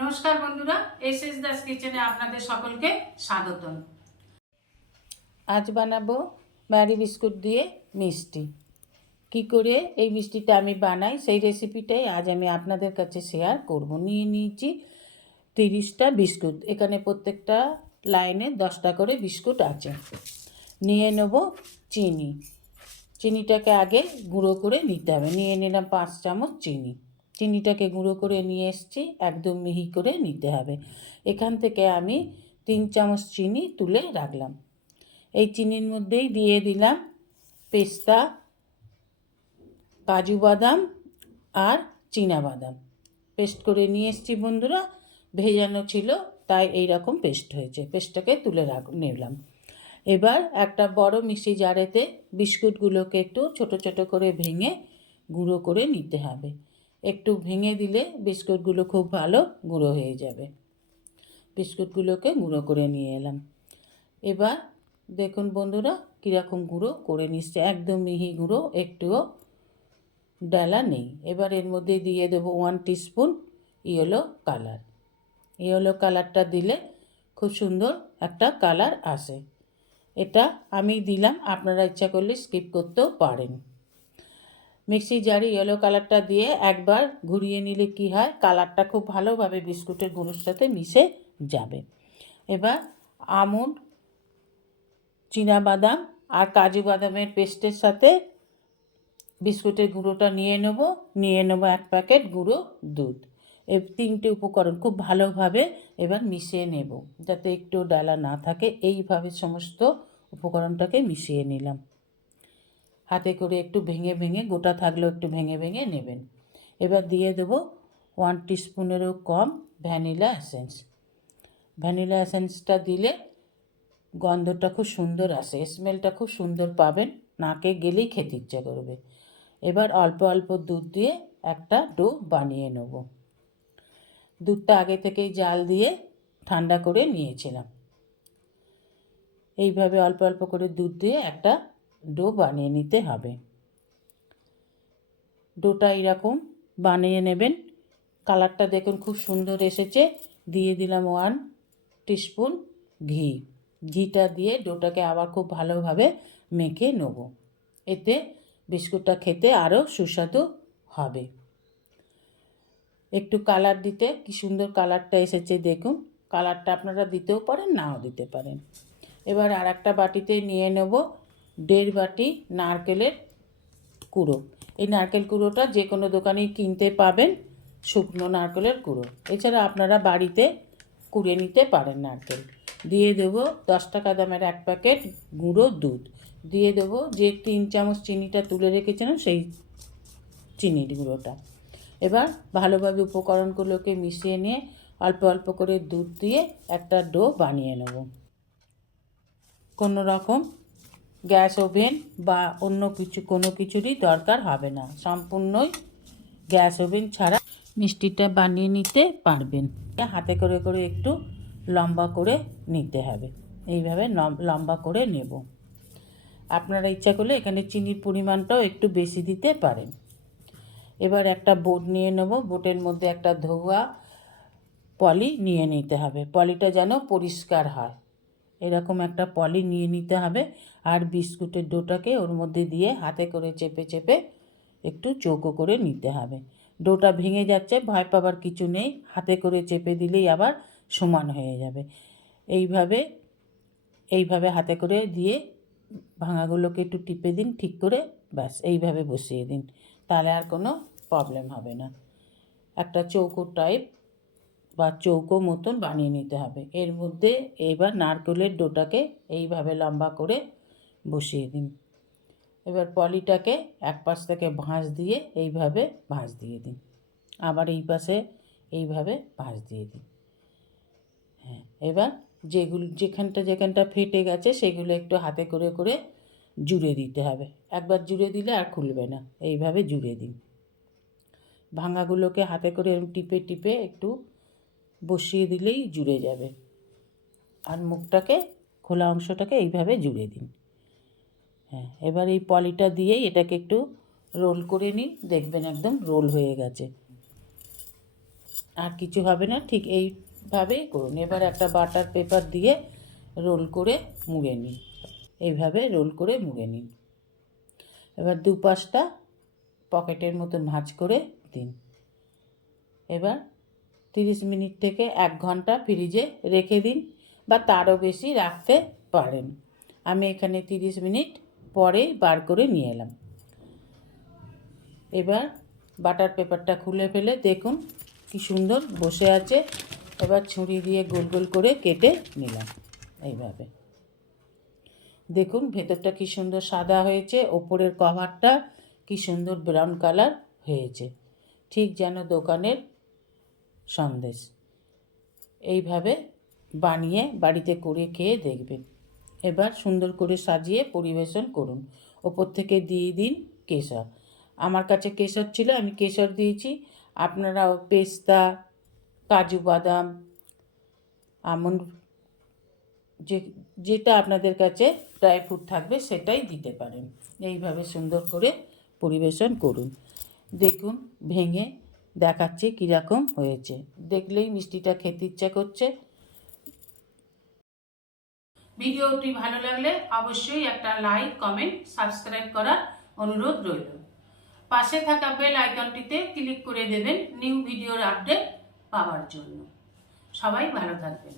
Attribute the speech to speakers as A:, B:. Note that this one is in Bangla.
A: নমস্কার বন্ধুরা এস এস দাস কিচেনে আপনাদের সকলকে স্বাগতম। আজ বানাবো ম্যারি বিস্কুট দিয়ে মিষ্টি। কি করে এই মিষ্টিটা আমি বানাই, সেই রেসিপিটাই আজ আমি আপনাদের কাছে শেয়ার করব। নিয়ে নিয়েছি তিরিশটা বিস্কুট। এখানে প্রত্যেকটা লাইনে দশটা করে বিস্কুট আছে। নিয়ে নেব চিনি। চিনিটাকে আগে গুঁড়ো করে নিতে হবে। নিয়ে নিলাম পাঁচ চামচ চিনি। চিনিটাকে গুঁড়ো করে নিয়ে এসেছি, একদম মিহি করে নিতে হবে। এখান থেকে আমি তিন চামচ চিনি তুলে রাখলাম। এই চিনির মধ্যেই দিয়ে দিলাম পেস্তা, কাজু বাদাম আর বাদাম। পেস্ট করে নিয়ে এসেছি বন্ধুরা, ভেজানো ছিল, তাই এই রকম পেস্ট হয়েছে। পেস্টটাকে তুলে রাখ, নিলাম। এবার একটা বড় মিক্সি জারেতে বিস্কুটগুলোকে একটু ছোট ছোট করে ভেঙে গুঁড়ো করে নিতে হবে। একটু ভেঙে দিলে বিস্কুটগুলো খুব ভালো গুঁড়ো হয়ে যাবে। বিস্কুটগুলোকে গুঁড়ো করে নিয়ে এলাম। এবার দেখুন বন্ধুরা, কীরকম গুঁড়ো করে নিচ্ছে, একদম মিহি গুঁড়ো, একটুও ডালা নেই। এবার এর মধ্যে দিয়ে দেবো one teaspoon yellow colour yellow কালারটা দিলে খুব সুন্দর একটা কালার আসে। এটা আমি দিলাম, আপনারা ইচ্ছা করলে স্কিপ করতেও পারেন। মিক্সি জারে ইয়েলো কালারটা দিয়ে একবার ঘুরিয়ে নিলে কি হয়? কালারটা খুব ভালোভাবে বিস্কুটের গুঁড়োর সাথে মিশে যাবে। এবার আমন্ড বাদাম আর কাজু বাদামের পেস্টের সাথে বিস্কুটের গুঁড়োটা নিয়ে নেব। নিয়ে নেব এক প্যাকেট গুঁড়ো দুধ। এই তিনটে উপকরণ খুব ভালোভাবে এবার মিশিয়ে নেব। যাতে একটু ডালা না থাকে। এইভাবে সমস্ত উপকরণটাকে মিশিয়ে নিলাম। হাতে করে একটু ভেঙে ভেঙে, গোটা থাকলেও একটু ভেঙে ভেঙে নেবেন। এবার দিয়ে দেবো ওয়ান টিস্পুনেরও কম ভ্যানিলা এসেন্স। ভ্যানিলা এসেন্সটা দিলে গন্ধটা খুব সুন্দর আসে স্মেলটা খুব সুন্দর পাবেন, নাকে গেলেই খেতে ইচ্ছা করবে। এবার অল্প অল্প দুধ দিয়ে একটা ডো বানিয়ে নেব। দুধটা আগে থেকেই জাল দিয়ে ঠান্ডা করে নিয়েছিলাম। এইভাবে অল্প অল্প করে দুধ দিয়ে একটা ডো বানিয়ে নিতে হবে। ডোটা এরকম বানিয়ে নেবেন। কালারটা দেখুন খুব সুন্দর এসেছে। দিয়ে দিলাম ওয়ান টিস্পুন ঘি। ঘিটা দিয়ে ডোটাকে আবার খুব ভালোভাবে মেখে নেব। এতে বিস্কুটটা খেতে আরও সুস্বাদু হবে। একটু কালার দিতে কি সুন্দর কালারটা এসেছে দেখুন। কালারটা আপনারা দিতেও পারেন, নাও দিতে পারেন। এবার আর একটা বাটিতে নিয়ে নেব। দেড় বাটি নারকেলের কুড়ো। এই নারকেল কুড়োটা যে কোনো দোকানেই কিনতে পাবেন শুকনো নারকেলের কুড়ো। এছাড়া আপনারা বাড়িতে কুড়ে নিতে পারেন নারকেল। দিয়ে দেবো দশ টাকা দামের এক প্যাকেট গুঁড়ো দুধ। দিয়ে দেবো যে তিন চামচ চিনিটা তুলে রেখেছিলাম সেই চিনির গুঁড়োটা। এবার ভালোভাবে উপকরণগুলোকে মিশিয়ে নিয়ে অল্প অল্প করে দুধ দিয়ে একটা ডো বানিয়ে নেব। কোনো রকম গ্যাস ওভেন বা অন্য কিছু, কোনো কিছুরই দরকার হবে না। সম্পূর্ণই গ্যাস ওভেন ছাড়া মিষ্টিটা বানিয়ে নিতে পারবেন। হাতে করে করে একটু লম্বা করে নিতে হবে। এইভাবে লম- লম্বা করে নেব। আপনারা ইচ্ছা করলে এখানে চিনির পরিমাণটাও একটু বেশি দিতে পারেন। এবার একটা বোট নিয়ে নেব। বোটের মধ্যে একটা ধোয়া পলি নিয়ে নিতে হবে। পলিটা যেন পরিষ্কার হয়। এরকম একটা পলি নিয়ে নিতে হবে আর বিস্কুটের ডোটাকে ওর মধ্যে দিয়ে হাতে করে চেপে চেপে একটু চৌকো করে নিতে হবে। ডোটা ভেঙে যাচ্ছে, ভয় পাবার কিছু নেই, হাতে করে চেপে দিলেই আবার সমান হয়ে যাবে। এইভাবে এইভাবে হাতে করে দিয়ে ভাঙাগুলোকে একটু টিপে দিন, ঠিক করে ব্যাস, এইভাবে বসিয়ে দিন। তাহলে আর কোনো প্রবলেম হবে না। একটা চৌকো টাইপ বা চৌকো মতন বানিয়ে নিতে হবে। এর মধ্যে এইবার নারকেলের ডোটাকে এইভাবে লম্বা করে বসিয়ে দিন। এবার পলিটাকে এক পাশ থেকে ভাঁজ দিয়ে এইভাবে ভাঁজ দিয়ে দিন। আবার এই পাশে এইভাবে ভাঁজ দিয়ে দিন। হ্যাঁ এবার যেগুলো, যেখানটা যেখানটা ফেটে গেছে সেগুলো একটু হাতে করে করে জুড়ে দিতে হবে। একবার জুড়ে দিলে আর খুলবে না, এইভাবে জুড়ে দিন। ভাঙাগুলোকে হাতে করে টিপে টিপে একটু বসিয়ে দিলেই জুড়ে যাবে। আর মুখটাকে, খোলা অংশটাকে এইভাবে জুড়ে দিন। হ্যাঁ এবার এই পলিটা দিয়েই এটাকে একটু রোল করে নিন। দেখবেন একদম রোল হয়ে গেছে। আর কিছু হবে না, ঠিক এইভাবেই করুন। এবার একটা বাটার পেপার দিয়ে রোল করে মুড়ে নিন। এইভাবে রোল করে মুড়ে নিন। এবার দুপাশটা পকেটের মতো ভাঁজ করে দিন। এবার তিরিশ মিনিট থেকে এক ঘণ্টা ফ্রিজে রেখে দিন বা তারও বেশি রাখতে পারেন। আমি এখানে তিরিশ মিনিট পরে বার করে নিয়ে এলাম। এবার বাটার পেপারটা খুলে ফেলে দেখুন কি সুন্দর বসে আছে। এবার ছুরি দিয়ে গোল গোল করে কেটে নিলাম এইভাবে। দেখুন ভেতরটা কি সুন্দর সাদা হয়েছে, ওপরের কভারটা কি সুন্দর ব্রাউন কালার হয়েছে। ঠিক যেন দোকানের সন্দেশ। এইভাবে বানিয়ে বাড়িতে করে খেয়ে দেখবেন। এবার সুন্দর করে সাজিয়ে পরিবেশন করুন। ওপর থেকে দিয়ে দিন কেশর। আমার কাছে কেশর ছিল, আমি কেশর দিয়েছি। আপনারা পেস্তা, কাজু বাদাম আমন্ড যে, যেটা আপনাদের কাছে ড্রাই ফ্রুট থাকবে সেটাই দিতে পারেন। এইভাবে সুন্দর করে পরিবেশন করুন। দেখুন, ভেঙে দেখাচ্ছি কীরকম হয়েছে। দেখলেই মিষ্টিটা খেতে ইচ্ছা করছে। ভিডিওটি ভালো লাগলে অবশ্যই একটা লাইক, কমেন্ট, সাবস্ক্রাইব করার অনুরোধ রইল। পাশে থাকা বেল আইকনটিতে ক্লিক করে দেবেন নিউ ভিডিওর আপডেট পাওয়ার জন্য। সবাই ভালো থাকবেন।